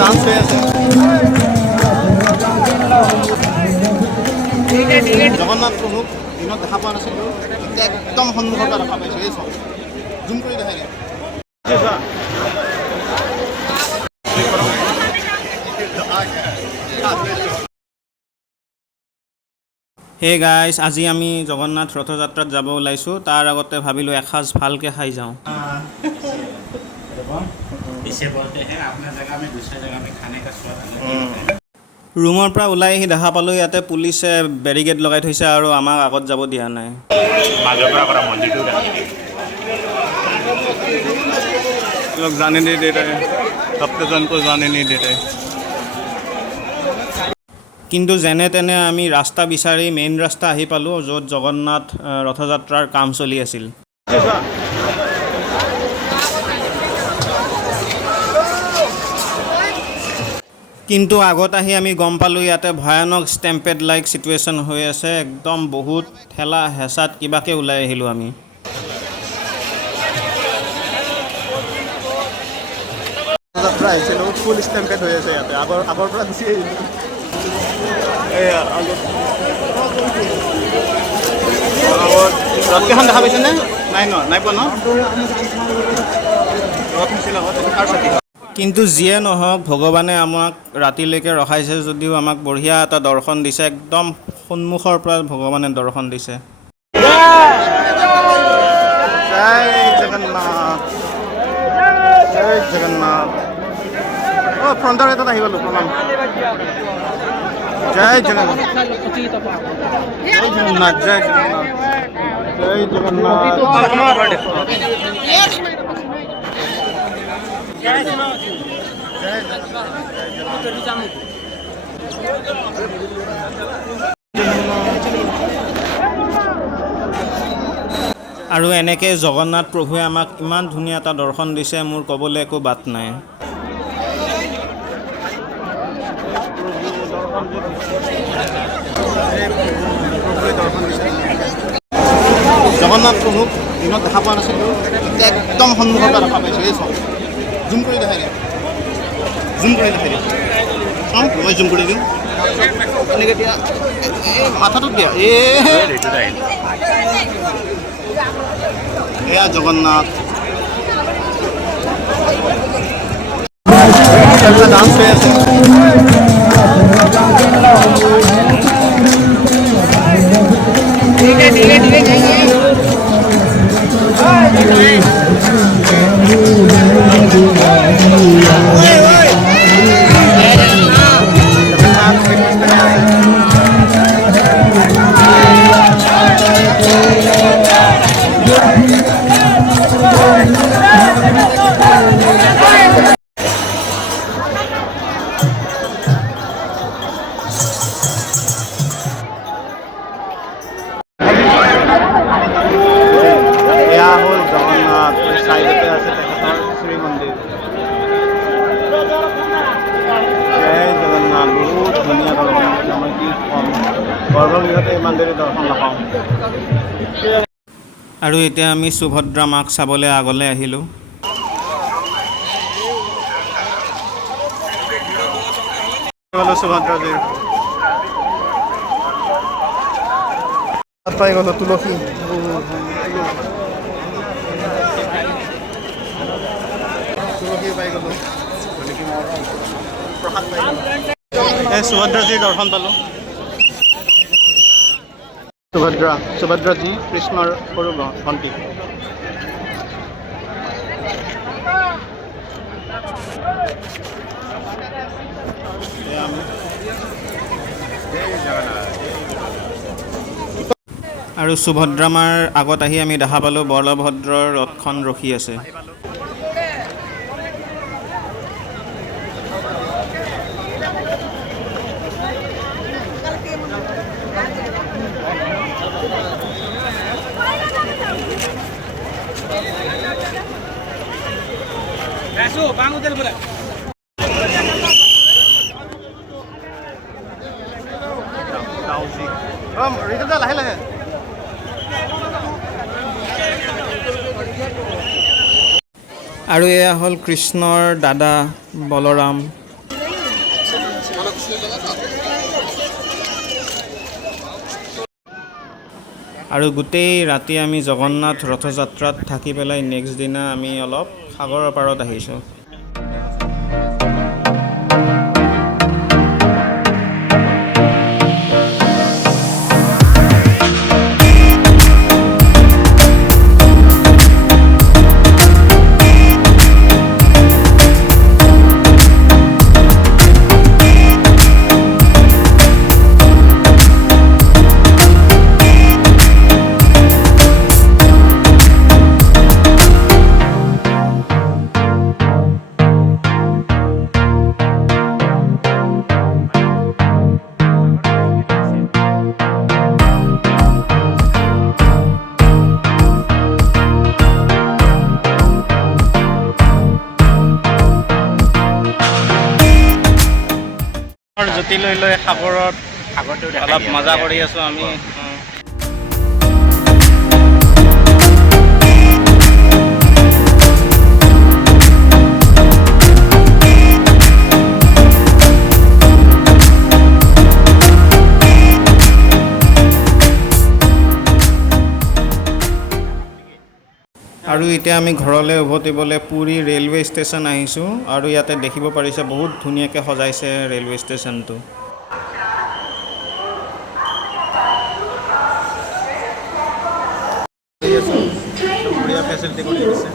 Dance হৈ আছে জগন্নাথ প্ৰভুক দিনত দেখা পোৱা নাছিলোঁ এতিয়া একদম সন্মুখৰ পৰা দেখা পাইছোঁ এই চাওক জুম কৰি দেখাই দিয়া হে গাইজ আজি আমি জগন্নাথ ৰথযাত্ৰাত যাব ওলাইছোঁ তাৰ আগতে ভাবিলোঁ এসাঁজ ভালকৈ খাই যাওঁ ৰুমৰ পৰা ওলাই আহি দেখা পালোঁ ইয়াতে পুলিচে বেৰিকেড লগাই থৈছে আৰু আমাক আগত যাব দিয়া নাই लोग जाने नहीं दे रहे भक्तजन को जाने नहीं दे रहे কিন্তু যেনে তেনে আমি ৰাস্তা বিচাৰি মেইন ৰাস্তা আহি পালোঁ য'ত জগন্নাথ ৰথযাত্ৰাৰ কাম চলি আছিল কিন্তু আগত আহি আমি গম পালোঁ ইয়াতে ভয়ানক ষ্টেম্পেড লাইক চিটুৱেশ্যন হৈ আছে একদম বহুত ঠেলা হেঁচাত কিবাকৈ ওলাই আহিলোঁ আমি যাত্ৰা আহিছিলোঁ ফুল ষ্টেম্পেড হৈ আছে ইয়াতে আগৰ পৰা গুচি আহিলোঁ ৰথকেইখন দেখা পাইছেনে নাই পোৱা ন ৰথ নিছিল কিন্তু যিয়ে নহওক ভগৱানে আমাক ৰাতিলৈকে ৰখাইছে যদিও আমাক বঢ়িয়া এটা দৰ্শন দিছে একদম সন্মুখৰ পৰা ভগৱানে দৰ্শন দিছে জয় জগন্নাথ জয় জগন্নাথ ফ্ৰণ্টৰ এটাত আহি গ'লোঁ প্ৰণাম জয় জগন্নাথ জয় জগন্নাথ জয় জগন্নাথ জয় জগন্নাথ আৰু এনেকৈ জগন্নাথ প্ৰভুৱে আমাক ইমান ধুনীয়া এটা দৰ্শন দিছে মোৰ ক'বলৈ একো বাট নাই জগন্নাথ প্ৰভুক দিনত দেখা পোৱা নাছিলোঁ এতিয়া একদম সন্মুখৰ পৰা দেখা পাইছোঁ এই চাওক জুম কৰি দেখাই দিয়া চাওঁ মই জুম কৰি দিওঁ এনেকৈ দিয়া এই মাথাটোত দিয়া এয়া জগন্নাথ ডান্স হৈ আছে সাইডতে আছে তেখেতৰ শ্ৰী মন্দিৰ জয় জগন্নাথ বহুত ধুনীয়া দৰ্শন মই কি ক'ম গৰ্ভগৃহতে ইমান দেৰি দৰ্শন নাপাওঁ আৰু এতিয়া আমি সুভদ্ৰা মাক চাবলৈ আগলৈ আহিলোঁ সুভদ্ৰাজীৰ পাই গ'লোঁ তুলসী পাই গ'লোঁ প্ৰসাদ পাই গ'লোঁ এই সুভদ্ৰাজীৰ দৰ্শন পালোঁ সুভদ্ৰাজী কৃষ্ণৰ সৰু ভণ্টি আৰু সুভদ্ৰা মাৰ আগত আহি আমি দেখা পালোঁ বলভদ্ৰৰ ৰথখন ৰখি আছে লাহে লাহে আৰু এয়া হ'ল কৃষ্ণৰ দাদা বলৰাম। আৰু গোটেই ৰাতি আমি জগন্নাথ ৰথযাত্ৰাত থাকি পেলাই নেক্সট দিনা আমি অলপ সাগৰৰ পাৰত আহিছোঁ। জুতি লৈ লৈ সাগৰত অলপ মজা কৰি আছোঁ আমি। আৰু এতিয়া আমি ঘৰলৈ উভতিবলৈ পুৰী ৰেলৱে ষ্টেচন আহিছোঁ আৰু ইয়াতে দেখিব পাৰিছে বহুত ধুনীয়াকৈ সজাইছে ৰেলৱে ষ্টেচনটো। ফেচিলিটি কৰি দিছে।